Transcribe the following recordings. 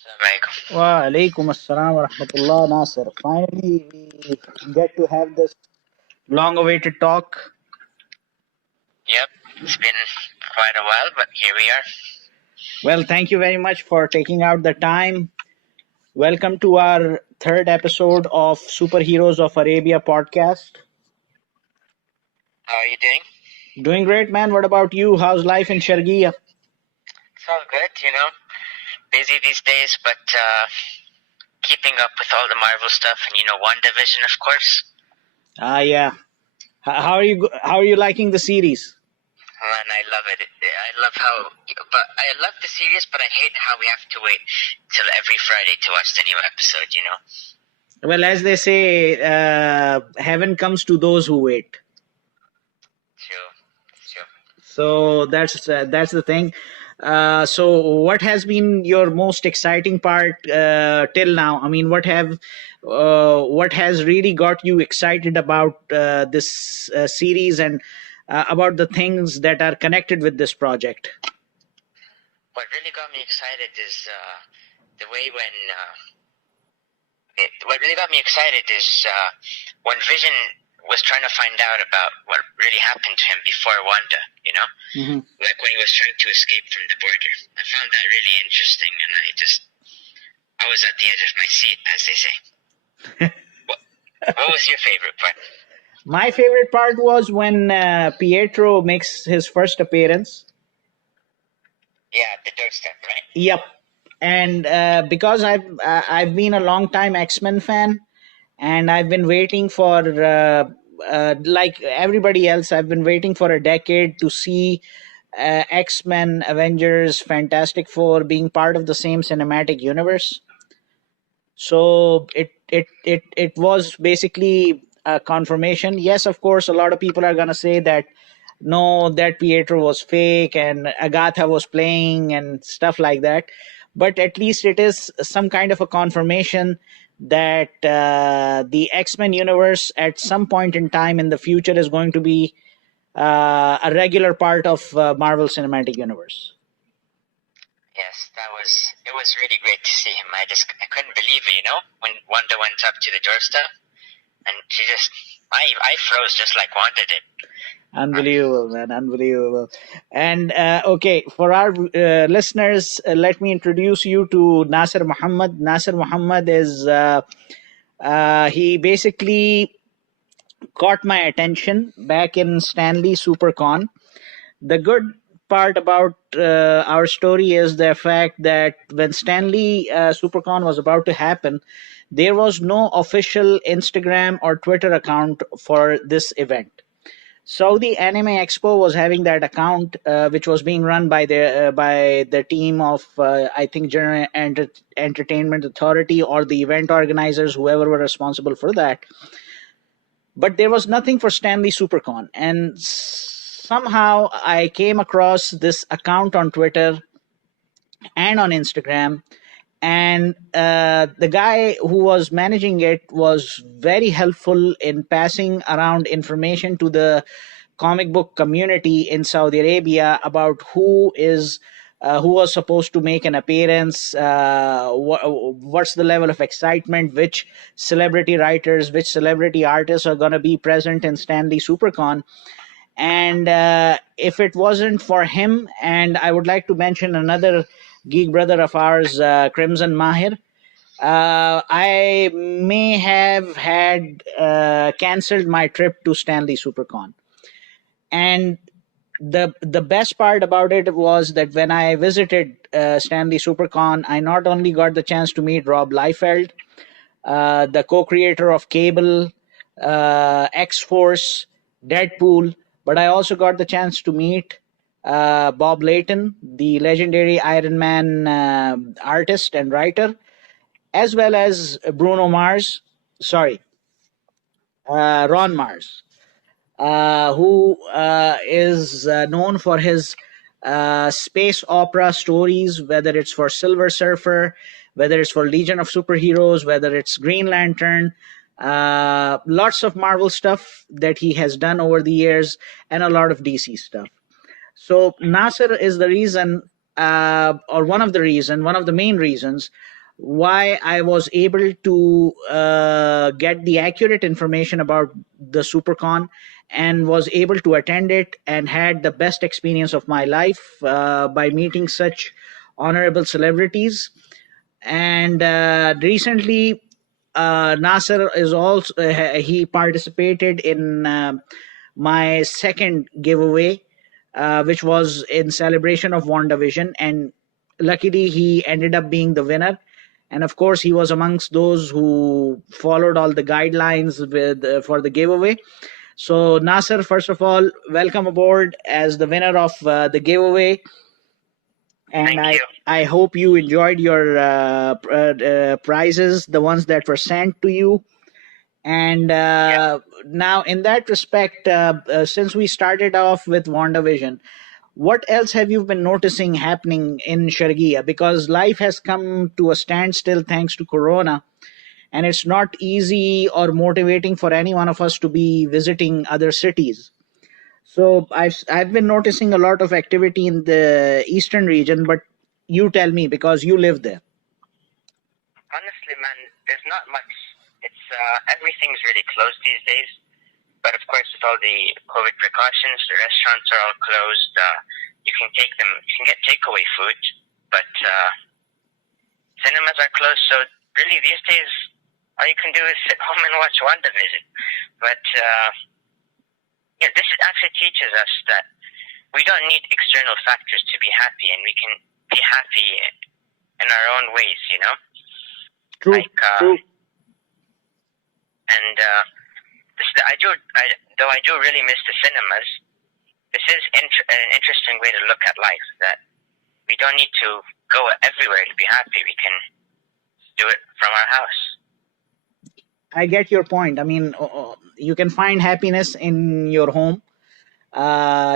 Assalamualaikum. Wa alaikum assalam wa rahmatullah, Nasir. Finally, we get to have this long awaited talk. Yep, it's been quite a while, but here we are. Well, thank you very much for taking out the time. Welcome to our third episode of Superheroes of Arabia podcast. How are you doing? Doing great, man. What about you? How's life in Sharqiyah? It's all good, busy these days, but keeping up with all the Marvel stuff and, WandaVision, of course. Yeah. How are you liking the series? And I love it. I love the series, but I hate how we have to wait till every Friday to watch the new episode, Well, as they say, heaven comes to those who wait. True. So that's the thing. So what has been your most exciting part till now? I mean, what has really got you excited about this series and about the things that are connected with this project? What really got me excited is when Vision was trying to find out about what really happened to him before Wanda, like when he was trying to escape from the border. I found that really interesting, and I was at the edge of my seat, as they say. What was your favorite part? My favorite part was when Pietro makes his first appearance. Yeah, the doorstep, right? Yep. And because I've been a long time X-Men fan, and I've been waiting for like everybody else, I've been waiting for a decade to see X-Men, Avengers, Fantastic Four being part of the same cinematic universe. So it was basically a confirmation. Yes, of course, a lot of people are gonna say that no, that Pietro was fake and Agatha was playing and stuff like that. But at least it is some kind of a confirmation that the X-Men universe at some point in time in the future is going to be a regular part of Marvel Cinematic Universe. Yes, it was really great to see him. I couldn't believe it, when Wanda went up to the doorstep, and I froze just like Wanda did. Unbelievable, man. Unbelievable. And okay, for our listeners, let me introduce you to Nasir Muhammad. Nasir Muhammad is, he basically caught my attention back in Stanley SuperCon. The good part about our story is the fact that when Stanley SuperCon was about to happen, there was no official Instagram or Twitter account for this event. Saudi Anime Expo was having that account, which was being run by the team of I think General Entertainment Authority or the event organizers, whoever were responsible for that. But there was nothing for Stanley SuperCon, and somehow I came across this account on Twitter and on Instagram, and the guy who was managing it was very helpful in passing around information to the comic book community in Saudi Arabia about who was supposed to make an appearance, what's the level of excitement, which celebrity writers, which celebrity artists are going to be present in Stanley SuperCon. And if it wasn't for him, and I would like to mention another geek brother of ours, CrimsonMaher, I may have had cancelled my trip to Stanley SuperCon. And the best part about it was that when I visited Stanley SuperCon, I not only got the chance to meet Rob Liefeld, the co-creator of Cable, X-Force, Deadpool, but I also got the chance to meet Bob Layton, the legendary Iron Man artist and writer, as well as Ron Mars, who is known for his space opera stories, whether it's for Silver Surfer, whether it's for Legion of Superheroes, whether it's Green Lantern, lots of Marvel stuff that he has done over the years, and a lot of DC stuff. So Nassir is the reason or one of the main reasons why I was able to get the accurate information about the SuperCon and was able to attend it and had the best experience of my life by meeting such honorable celebrities. And recently, Nassir is also he participated in my second giveaway, which was in celebration of WandaVision, and luckily he ended up being the winner. And of course, he was amongst those who followed all the guidelines with for the giveaway. So, Nassir, first of all, welcome aboard as the winner of the giveaway. And I hope you enjoyed your prizes, the ones that were sent to you. And now, in that respect, since we started off with WandaVision, what else have you been noticing happening in Sharqiyah? Because life has come to a standstill thanks to Corona, and it's not easy or motivating for any one of us to be visiting other cities. So I've been noticing a lot of activity in the eastern region, but you tell me because you live there. Honestly, man, there's not much. It's everything's really closed these days. But of course, with all the COVID precautions, the restaurants are all closed. You can get takeaway food, but cinemas are closed. So really, these days, all you can do is sit home and watch WandaVision. But this actually teaches us that we don't need external factors to be happy, and we can be happy in our own ways, you know? True, true. And though I do really miss the cinemas, this is an interesting way to look at life, that we don't need to go everywhere to be happy. We can do it from our house. I get your point. I mean, you can find happiness in your home.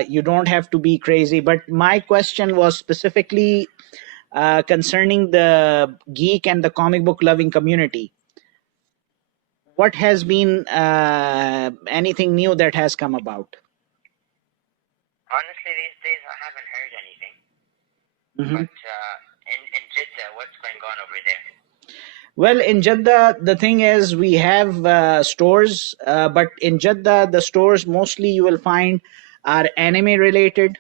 You don't have to be crazy. But my question was specifically concerning the geek and the comic book loving community. What has been anything new that has come about? Honestly, these days I haven't heard anything. Mm-hmm. But in Jeddah, what's going on over there? Well, in Jeddah, the thing is we have stores, but in Jeddah, the stores mostly you will find are anime related.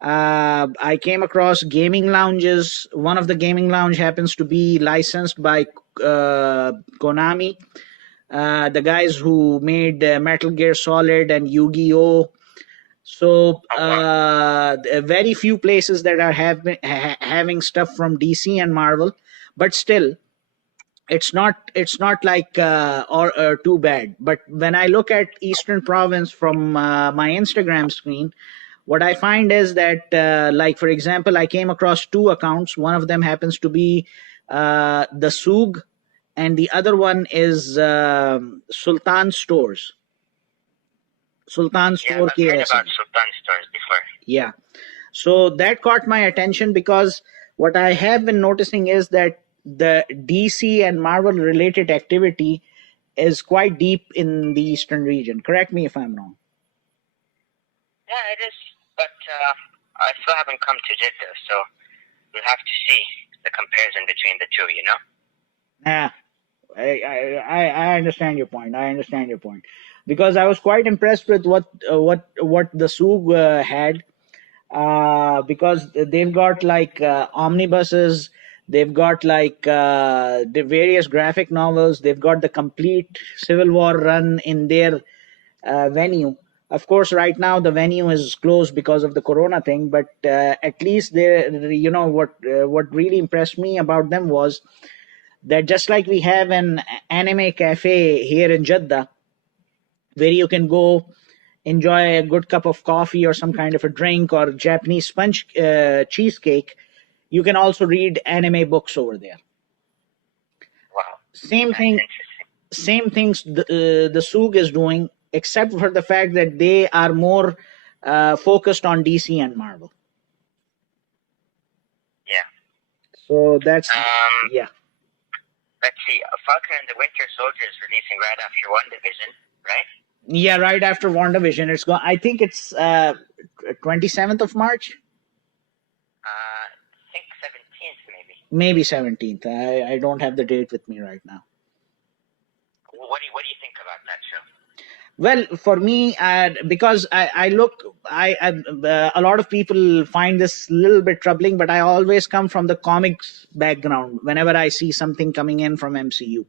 I came across gaming lounges. One of the gaming lounge happens to be licensed by Konami, the guys who made Metal Gear Solid and Yu-Gi-Oh! So very few places that are having stuff from DC and Marvel, but still, it's not like or too bad. But when I look at Eastern Province from my Instagram screen, what I find is that, like for example, I came across two accounts. One of them happens to be the.soog, and the other one is Sultan Stores. SultansStoreKSA. Yeah, I've heard about Sultan Stores before. Yeah. So that caught my attention because what I have been noticing is that the DC and Marvel related activity is quite deep in the Eastern region. Correct me if I'm wrong. Yeah, it is. But I still haven't come to Jeddah, so we'll have to see the comparison between the two, you know? Yeah. I understand your point. I understand your point, because I was quite impressed with what the SuperCon had, because they've got like omnibuses, they've got like the various graphic novels, they've got the complete Civil War run in their venue. Of course, right now the venue is closed because of the Corona thing, but at least what really impressed me about them was that just like we have an anime cafe here in Jeddah, where you can go enjoy a good cup of coffee or some kind of a drink or Japanese sponge cheesecake, you can also read anime books over there. Wow. Same things the SuperCon is doing, except for the fact that they are more focused on DC and Marvel. Yeah. So that's yeah. Let's see, Falcon and the Winter Soldier is releasing right after WandaVision, right? Yeah, right after WandaVision. I think it's 27th of March. Maybe 17th. I don't have the date with me right now. What do you think about that show? Well, for me, because a lot of people find this a little bit troubling, but I always come from the comics background whenever I see something coming in from MCU.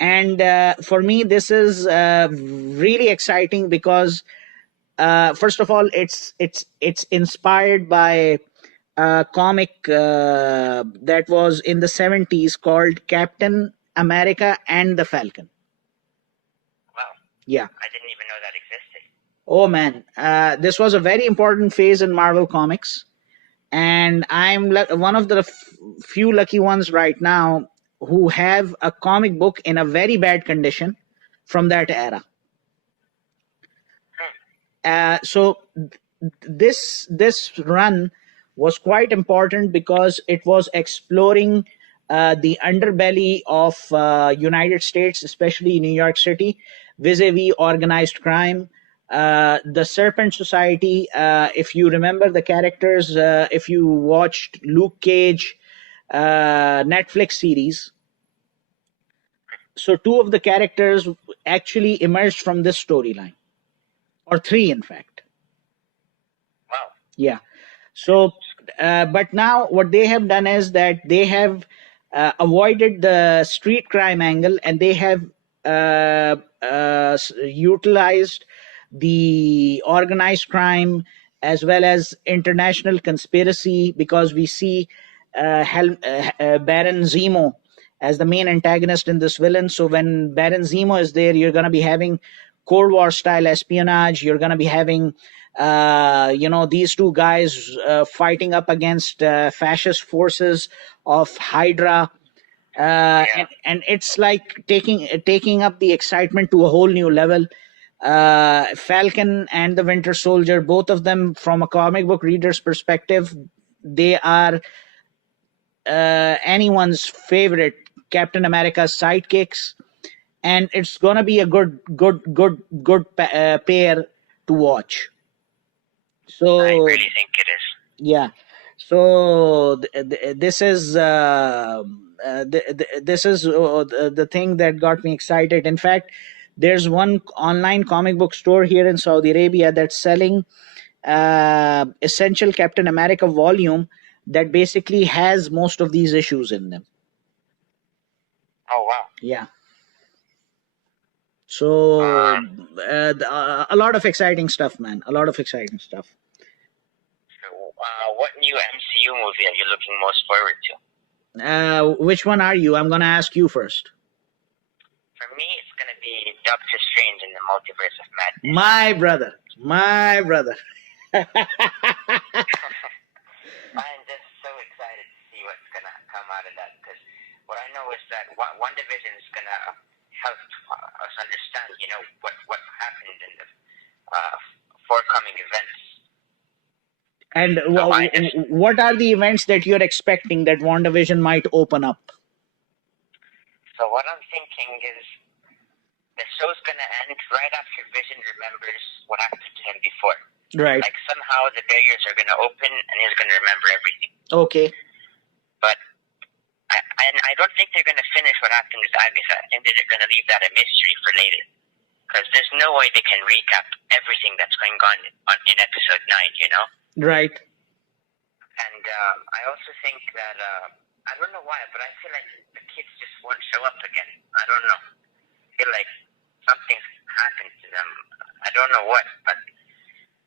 And for me, this is really exciting because, first of all, it's inspired by a comic that was in the 70s called Captain America and the Falcon. Wow. Yeah. I didn't even know that existed. Oh man, this was a very important phase in Marvel Comics, and I'm one of the few lucky ones right now who have a comic book in a very bad condition from that era. So this run was quite important because it was exploring the underbelly of United States, especially New York City, vis-a-vis organized crime. The Serpent Society, if you remember the characters, if you watched Luke Cage Netflix series, so two of the characters actually emerged from this storyline, or three in fact. Wow. Yeah. So, but now what they have done is that they have avoided the street crime angle, and they have utilized the organized crime as well as international conspiracy, because we see Baron Zemo as the main antagonist in this villain. So when Baron Zemo is there, you're going to be having Cold War style espionage. You're going to be having these two guys fighting up against fascist forces of Hydra. And it's like taking up the excitement to a whole new level. Falcon and the Winter Soldier, both of them from a comic book reader's perspective, they are anyone's favorite Captain America's sidekicks, and it's gonna be a good pair to watch. So I really think it is. Yeah. So this is the thing that got me excited. In fact, there's one online comic book store here in Saudi Arabia that's selling Essential Captain America volume that basically has most of these issues in them. Oh wow. Yeah. So a lot of exciting stuff, man. A lot of exciting stuff. What new MCU movie are you looking most forward to? Which one are you? I'm going to ask you first. For me, it's going to be Doctor Strange in the Multiverse of Madness. My brother. I'm just so excited to see what's going to come out of that, because what I know is that WandaVision is going to help us understand, what happened in the forthcoming events. And what are the events that you're expecting that WandaVision might open up? So what I'm thinking is the show's going to end right after Vision remembers what happened to him before. Right. Like somehow the barriers are going to open and he's going to remember everything. Okay. But I don't think they're going to finish what happened with Agatha. I think they're going to leave that a mystery for later. Because there's no way they can recap everything that's going on in episode 9, Right. And I also think that, I don't know why, but I feel like the kids just won't show up again. I don't know. I feel like something's happened to them. I don't know what, but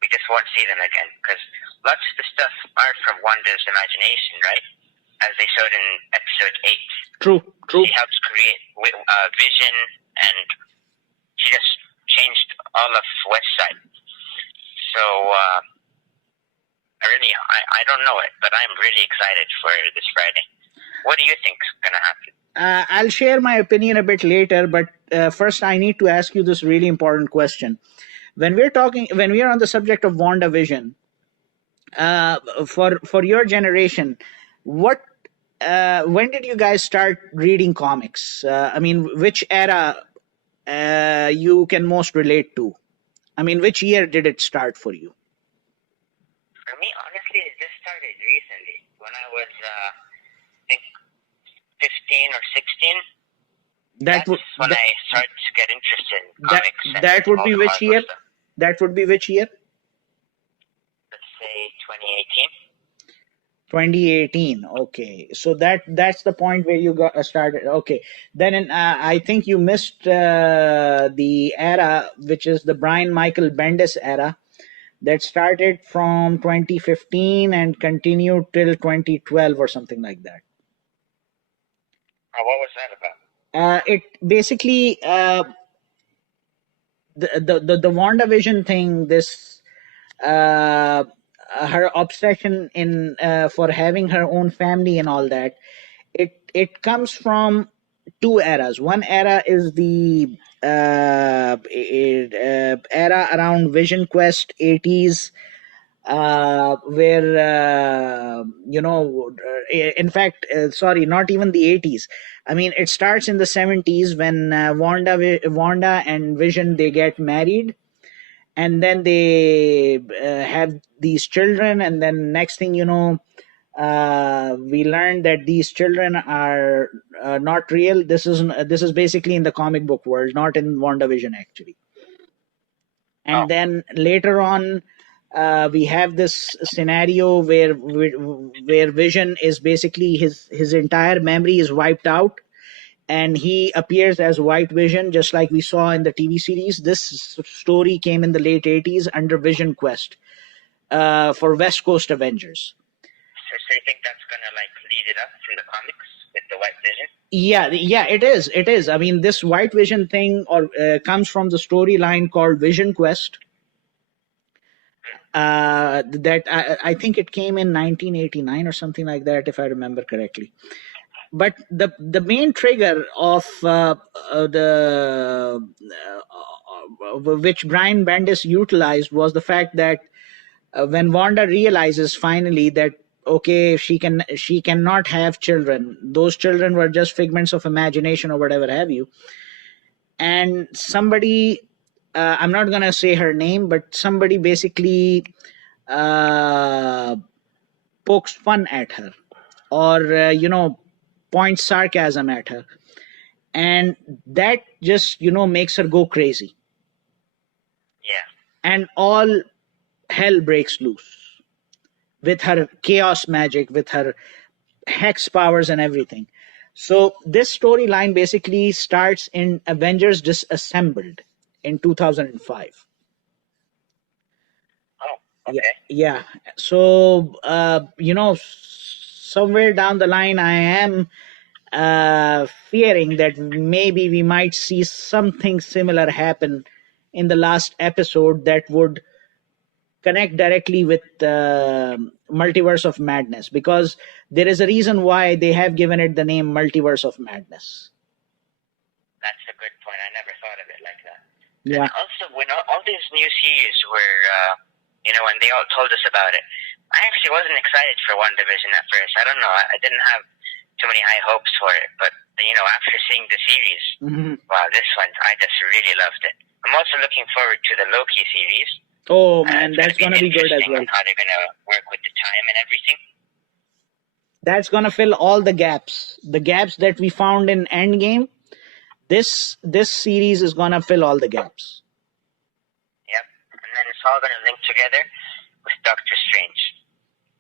we just won't see them again. Because lots of the stuff are from Wanda's imagination, right? As they showed in episode 8. True. She helps create Vision, and she just changed all of West Side. So, I don't know it, but I'm really excited for this Friday. What do you think's going to happen? I'll share my opinion a bit later, but first I need to ask you this really important question. When we are on the subject of WandaVision, for your generation, when did you guys start reading comics? Which era you can most relate to? Which year did it start for you? For me, honestly, it just started recently. When I was, I think 2015 or 16. That's when I started to get interested in comics. That would be which year? Stuff. That would be which year? Let's say 2018. 2018. Okay, so that's the point where you got started. Okay, then I think you missed the era, which is the Brian Michael Bendis era, that started from 2015 and continued till 2012 or something like that. What was that about? It basically the WandaVision thing. This her obsession in for having her own family and all that. It comes from two eras. One era is the era around Vision Quest 80s, where in fact, sorry, not even the 80s. I mean, it starts in the 70s when Wanda and Vision, they get married, and then they have these children, and then next thing you know, we learned that these children are not real. This is basically in the comic book world, not in WandaVision actually. And then later on, we have this scenario where Vision is basically his entire memory is wiped out, and he appears as White Vision, just like we saw in the TV series. This story came in the late 80s under Vision Quest for West Coast Avengers. So you think that's gonna lead it up from the comics with the White Vision? Yeah, it is. I mean, this White Vision thing comes from the storyline called Vision Quest. That I think it came in 1989 or something like that, if I remember correctly. But the main trigger of which Brian Bendis utilized was the fact that when Wanda realizes finally that okay, she cannot have children. Those children were just figments of imagination or whatever have you. And somebody, I'm not gonna say her name, but somebody basically pokes fun at her, or points sarcasm at her, and that just makes her go crazy. Yeah. And all hell breaks loose with her chaos magic, with her hex powers and everything. So this storyline basically starts in Avengers Disassembled in 2005. Oh, okay. Yeah. So somewhere down the line, I am fearing that maybe we might see something similar happen in the last episode that would connect directly with Multiverse of Madness, because there is a reason why they have given it the name Multiverse of Madness. That's a good point. I never thought of it like that. Yeah. And also, when all these new series were, when they all told us about it, I actually wasn't excited for WandaVision at first. I don't know. I didn't have too many high hopes for it. But, after seeing the series, wow, this one, I just really loved it. I'm also looking forward to the Loki series. Oh, man, that's going to be good as well. How they're going to work with the time and everything. That's going to fill all the gaps. The gaps that we found in Endgame, this series is going to fill all the gaps. Yep. And then it's all going to link together with Doctor Strange.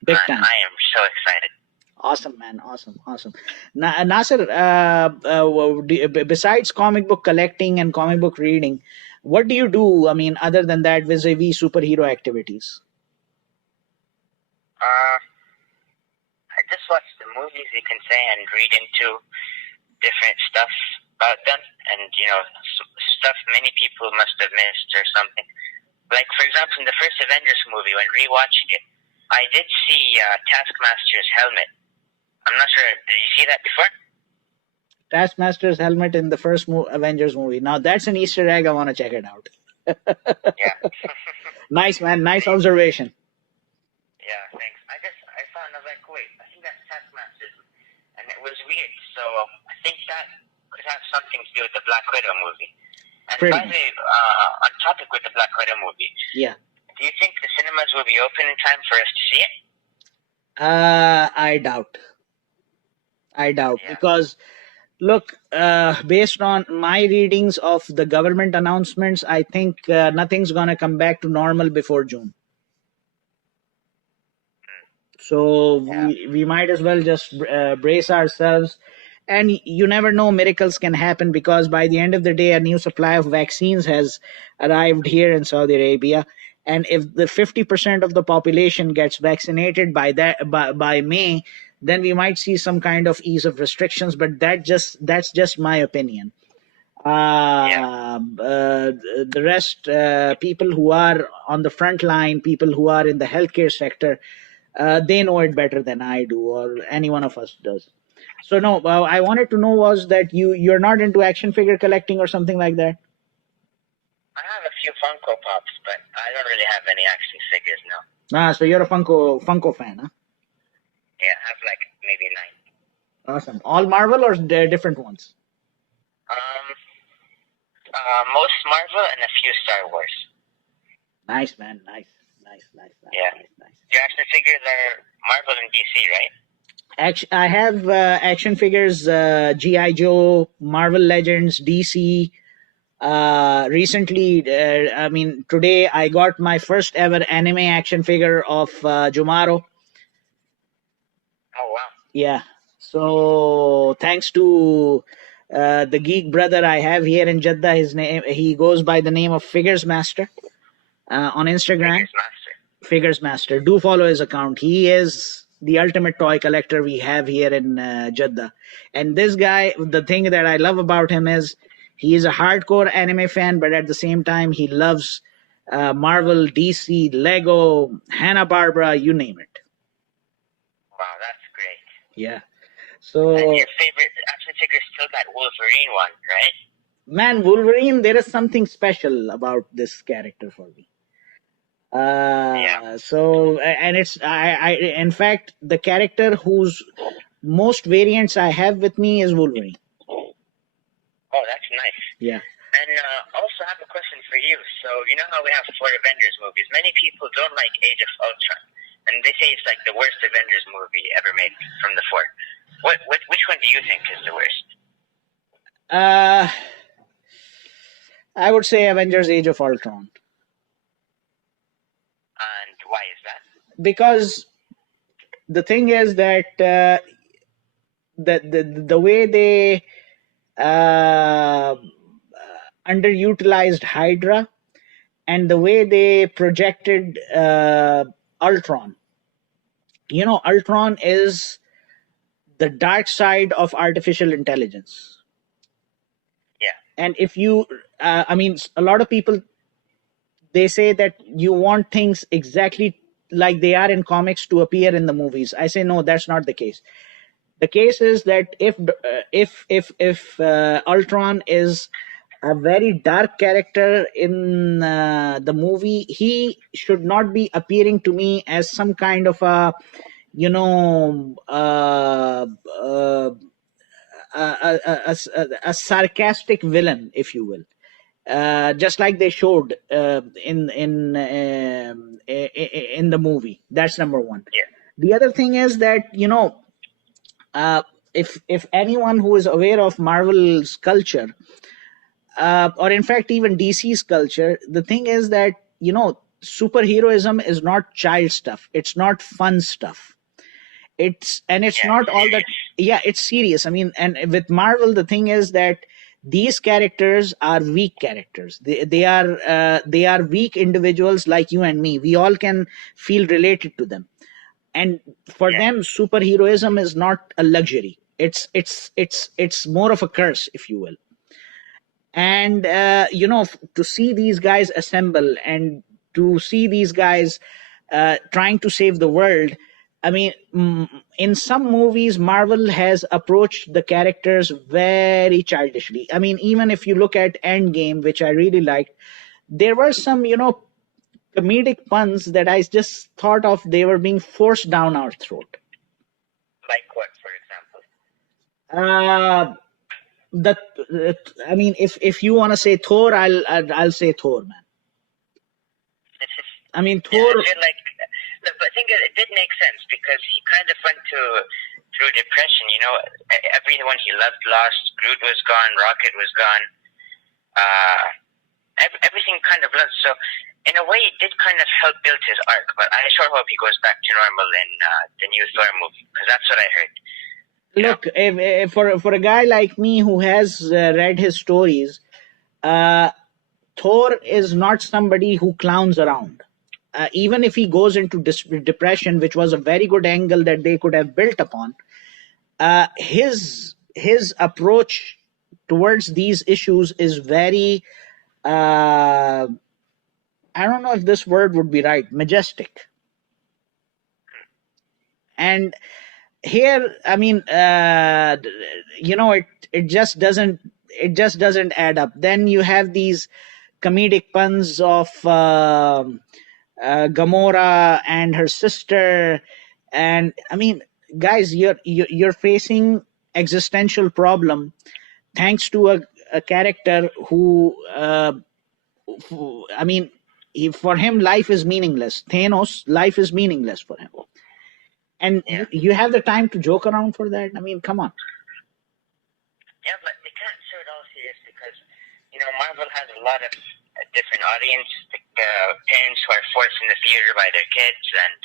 Big time. I am so excited. Awesome, man. Awesome. Nassir, besides comic book collecting and comic book reading, what do you do, I mean, other than that, vis-a-vis superhero activities? I just watch the movies, you can say, and read into different stuff about them, and, stuff many people must have missed or something. Like, for example, in the first Avengers movie, when rewatching it, I did see Taskmaster's helmet. I'm not sure, did you see that before? Taskmaster's helmet in the first Avengers movie. Now, that's an Easter egg. I want to check it out. Yeah. Nice, man. Nice observation. Yeah, thanks. I found, I was like, wait, I think that's Taskmaster's. And it was weird. So I think that could have something to do with the Black Widow movie. And by the way, on topic with the Black Widow movie. Yeah. Do you think the cinemas will be open in time for us to see it? I doubt. I doubt, because look, based on my readings of the government announcements, I think nothing's going to come back to normal before June. So we might as well just brace ourselves. And you never know, miracles can happen, because by the end of the day, a new supply of vaccines has arrived here in Saudi Arabia. And if the 50% of the population gets vaccinated by May, then we might see some kind of ease of restrictions. But that's just my opinion. The rest, people who are on the front line, people who are in the healthcare sector, they know it better than I do, or any one of us does. So no, I wanted to know was that you're not into action figure collecting or something like that? I have a few Funko Pops, but I don't really have any action figures now. So you're a Funko fan, huh? Yeah, I have like maybe 9. Awesome. All Marvel or different ones? Most Marvel and a few Star Wars. Nice, man. Nice. Yeah. Nice. Your action figures are Marvel and DC, right? I have action figures, G.I. Joe, Marvel Legends, DC. Recently, today I got my first ever anime action figure of Jumaro. Oh, wow. Yeah. So thanks to the geek brother I have here in Jeddah, he goes by the name of Figures Master on Instagram. Figures Master. Do follow his account. He is the ultimate toy collector we have here in Jeddah. And this guy, the thing that I love about him is he is a hardcore anime fan, but at the same time, he loves Marvel, DC, Lego, Hanna-Barbera, you name it. Wow, that's great. Yeah. So, and your favorite action figure is still that Wolverine one, right? Man, Wolverine, there is something special about this character for me. So, and it's in fact, the character whose most variants I have with me is Wolverine. Oh, that's nice. Yeah. And also, I have a question for you. So, you know how we have 4 Avengers movies? Many people don't like Age of Ultron, and they say it's like the worst Avengers movie ever made from the 4. Which one do you think is the worst? I would say Avengers: Age of Ultron. And why is that? Because the thing is that the way they underutilized Hydra and the way they projected Ultron. You know, Ultron is the dark side of artificial intelligence. Yeah. And if you, a lot of people, they say that you want things exactly like they are in comics to appear in the movies. I say no, that's not the case. The case is that if Ultron is a very dark character in the movie, he should not be appearing to me as some kind of a, you know, a sarcastic villain, if you will. Just like they showed in the movie. That's number one. Yeah. The other thing is that, you know, if anyone who is aware of Marvel's culture, or in fact even DC's culture, the thing is that, you know, superheroism is not child stuff. It's not fun stuff. It's not all that. Yeah, it's serious. I mean, and with Marvel, the thing is that these characters are weak characters. They are weak individuals like you and me. We all can feel related to them. And for them, superheroism is not a luxury. It's more of a curse, if you will. And you know, to see these guys assemble and to see these guys trying to save the world. I mean, in some movies, Marvel has approached the characters very childishly. I mean, even if you look at Endgame, which I really liked, there were some, you know, comedic puns that I just thought of they were being forced down our throat. Like what, for example? I mean, if you want to say Thor, I'll say Thor, man. I mean, Thor. Yeah, but I think it did make sense because he kind of went to through depression. You know, everyone he loved lost. Groot was gone. Rocket was gone. Everything kind of lost. So in a way, it did kind of help build his arc. But I sure hope he goes back to normal in the new Thor movie, because that's what I heard. Look, if for a guy like me who has read his stories, Thor is not somebody who clowns around. Even if he goes into depression, which was a very good angle that they could have built upon, his approach towards these issues is very, I don't know if this word would be right, majestic. And here, I mean, it just doesn't add up. Then you have these comedic puns of Gamora and her sister, and I mean, guys, you're facing existential problem thanks to a character who, I mean, for him life is meaningless. Thanos, life is meaningless for him. And you have the time to joke around for that? I mean, come on. Yeah, but they can't show it all serious because, Marvel has a lot of different audience, parents who are forced in the theater by their kids and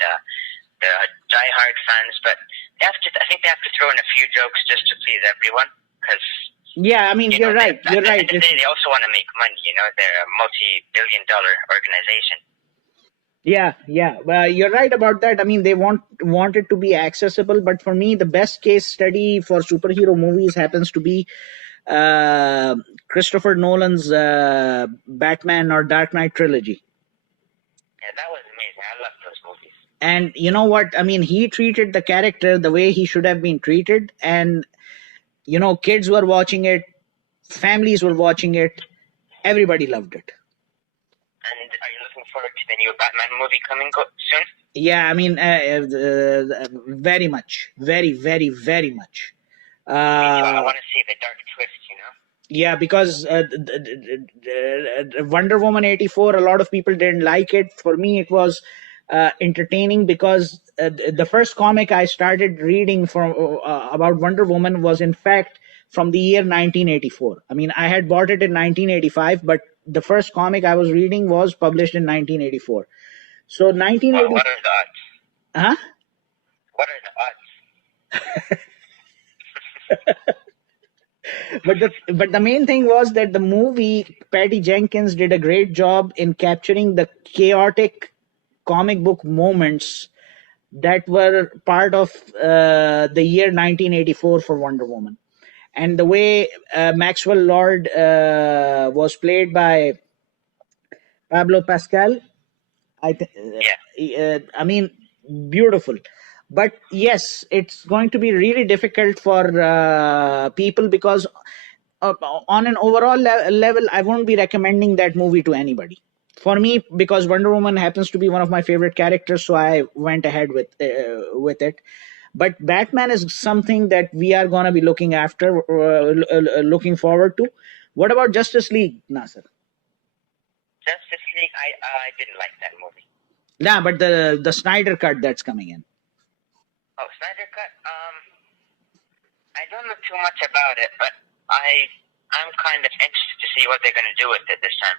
the diehard fans. But I think they have to throw in a few jokes just to please everyone. Because yeah, I mean, you're right. You're right. At the end of the day, they also want to make money. They're a multi-billion-dollar organization. Yeah. Well, you're right about that. I mean, they want it to be accessible, but for me, the best case study for superhero movies happens to be Christopher Nolan's Batman or Dark Knight trilogy. Yeah, that was amazing. I love those movies. And you know what? I mean, he treated the character the way he should have been treated, and kids were watching it, families were watching it, everybody loved it. And are you looking forward to the new Batman movie coming soon? Yeah, I mean, very much. Very, very, very much. I want to see the dark twist, Yeah, because Wonder Woman 84, a lot of people didn't like it. For me, it was entertaining because the first comic I started reading from about Wonder Woman was, in fact, from the year 1984. I mean, I had bought it in 1985, but the first comic I was reading was published in 1984. So 1980. What are the odds? Huh? What are the odds? But the main thing was that the movie, Patty Jenkins did a great job in capturing the chaotic comic book moments that were part of the year 1984 for Wonder Woman. And the way Maxwell Lord was played by Pablo Pascal, I mean, beautiful. But yes, it's going to be really difficult for people because on an overall level, I won't be recommending that movie to anybody. For me, because Wonder Woman happens to be one of my favorite characters, so I went ahead with it. But Batman is something that we are going to be looking forward to. What about Justice League, Nassir? Justice League, I didn't like that movie. Nah, but the Snyder cut that's coming in. Oh, Snyder cut? I don't know too much about it, but I'm kind of interested to see what they're going to do with it this time.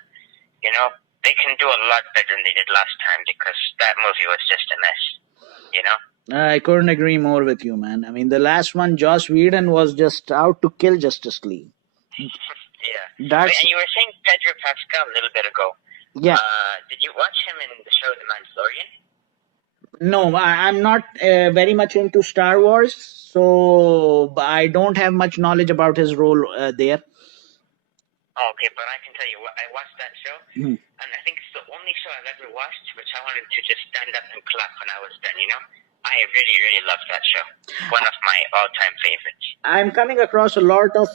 They can do a lot better than they did last time because that movie was just a mess. I couldn't agree more with you, man. I mean, the last one, Joss Whedon, was just out to kill Justice League. Yeah. And you were saying Pedro Pascal a little bit ago. Yeah. Did you watch him in the show The Mandalorian? No, I'm not very much into Star Wars, so I don't have much knowledge about his role there. Oh, okay, but I can tell you, I watched that show, and I think it's the only show I've ever watched which I wanted to just stand up and clap when I was done, I really, really loved that show. One of my all-time favorites. I'm coming across a lot of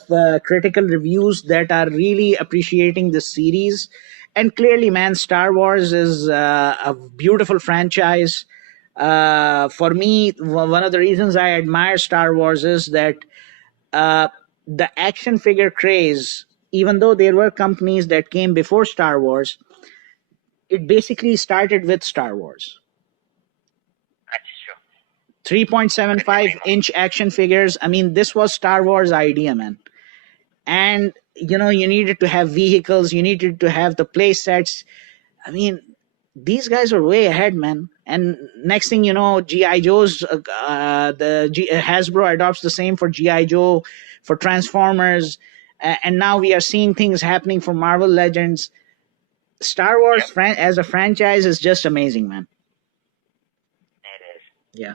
critical reviews that are really appreciating the series. And clearly, man, Star Wars is a beautiful franchise. For me, one of the reasons I admire Star Wars is that the action figure craze, even though there were companies that came before Star Wars, it basically started with Star Wars. That's true. 3.75-inch action figures. I mean, this was Star Wars idea, man. And, you needed to have vehicles. You needed to have the play sets. I mean, these guys are way ahead, man. And next thing you know, G.I. Joe's, Hasbro adopts the same for G.I. Joe, for Transformers. And now we are seeing things happening for Marvel Legends. Star Wars as a franchise is just amazing, man. It is. Yeah.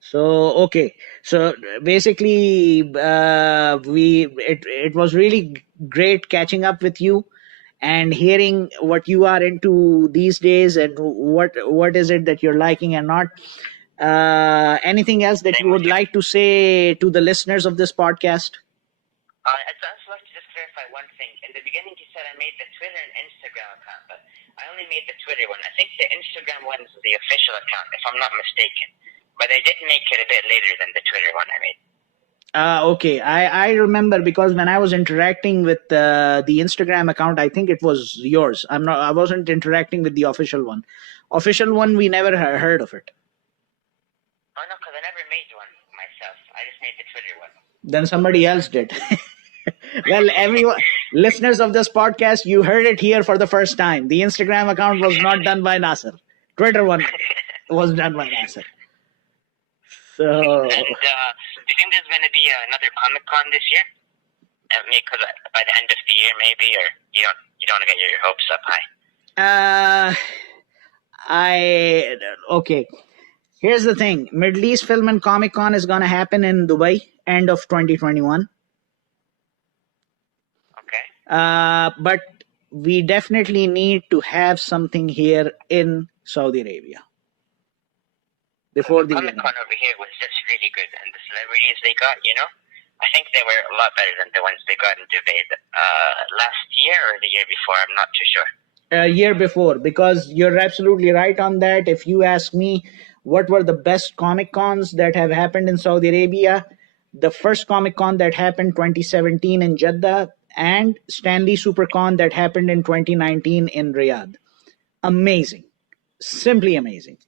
So, okay. So basically, it was really great catching up with you and hearing what you are into these days and what is it that you're liking and not. Anything else that you would like to say to the listeners of this podcast? I'd also like to just clarify one thing. In the beginning, you said I made the Twitter and Instagram account, but I only made the Twitter one. I think the Instagram one is the official account, if I'm not mistaken. But I did make it a bit later than the Twitter one I made. Okay. I remember because when I was interacting with the Instagram account, I think it was yours. I wasn't interacting with the official one. Official one, we never heard of it. Oh no, because I never made one myself. I just made the Twitter one. Then somebody else did. Well, everyone, listeners of this podcast, you heard it here for the first time. The Instagram account was not done by Nassir. Twitter one was done by Nassir. So, and do you think there's going to be another Comic-Con this year? Because by the end of the year, maybe, or you don't want to get your hopes up high? Okay. Here's the thing. Middle East Film and Comic-Con is going to happen in Dubai, end of 2021. Okay. But we definitely need to have something here in Saudi Arabia before the Comic-Con over here was just really good, and the celebrities they got, I think they were a lot better than the ones they got in Dubai last year or the year before. I'm not too sure. Year before, because you're absolutely right on that. If you ask me what were the best Comic-Cons that have happened in Saudi Arabia, the first Comic-Con that happened 2017 in Jeddah, and Stanley SuperCon that happened in 2019 in Riyadh. Amazing. Simply amazing.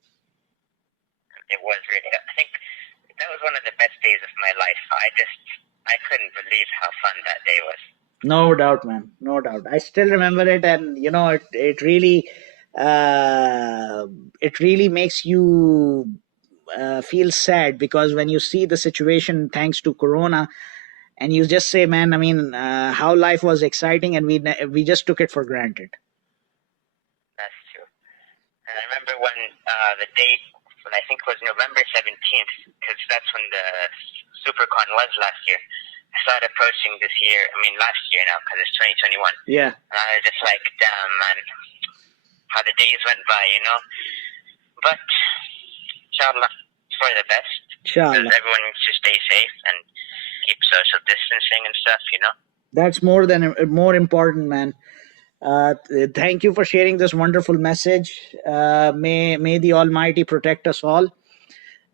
It was really, I think that was one of the best days of my life. I couldn't believe how fun that day was. No doubt, man. No doubt. I still remember it, and it really makes you feel sad, because when you see the situation thanks to Corona, and you just say, man, I mean, how life was exciting, and we just took it for granted. That's true. And I remember when the date, when I think it was November 17th, because that's when the SuperCon was last year. I saw it approaching this year. I mean, last year now, because it's 2021. Yeah. And I was just like, damn, man, how the days went by, But, inshallah, it's for the best. Inshallah. Because everyone needs to stay safe and keep social distancing and stuff, That's more important, man. Thank you for sharing this wonderful message. May the Almighty protect us all.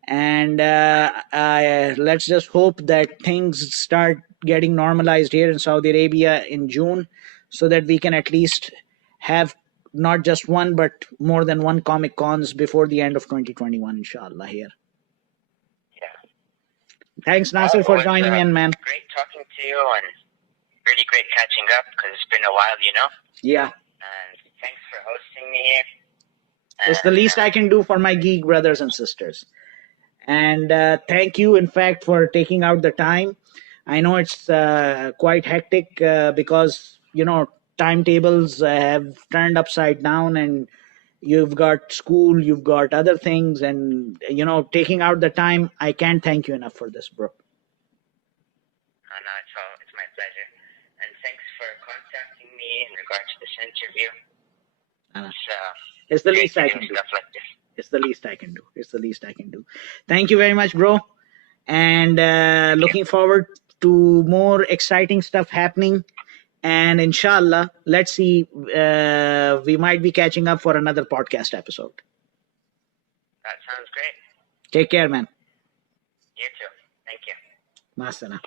And let's just hope that things start getting normalized here in Saudi Arabia in June, so that we can at least have not just one, but more than one Comic-Cons before the end of 2021, inshallah, here. Yeah. Thanks, Nassir, for joining in, man. Great talking to you, and really great catching up, because it's been a while, Yeah. And thanks for hosting me here. It's the least I can do for my geek brothers and sisters. And thank you, in fact, for taking out the time. I know it's quite hectic because, timetables have turned upside down, and you've got school, you've got other things, and, taking out the time, I can't thank you enough for this, bro. No, it's my pleasure. And thanks for contacting me in regards to this interview. It's the least I can do. Stuff like this. It's the least I can do. Thank you very much, bro. And looking forward to more exciting stuff happening. And inshallah, let's see, we might be catching up for another podcast episode. That sounds great. Take care, man. You too. Thank you. Masana.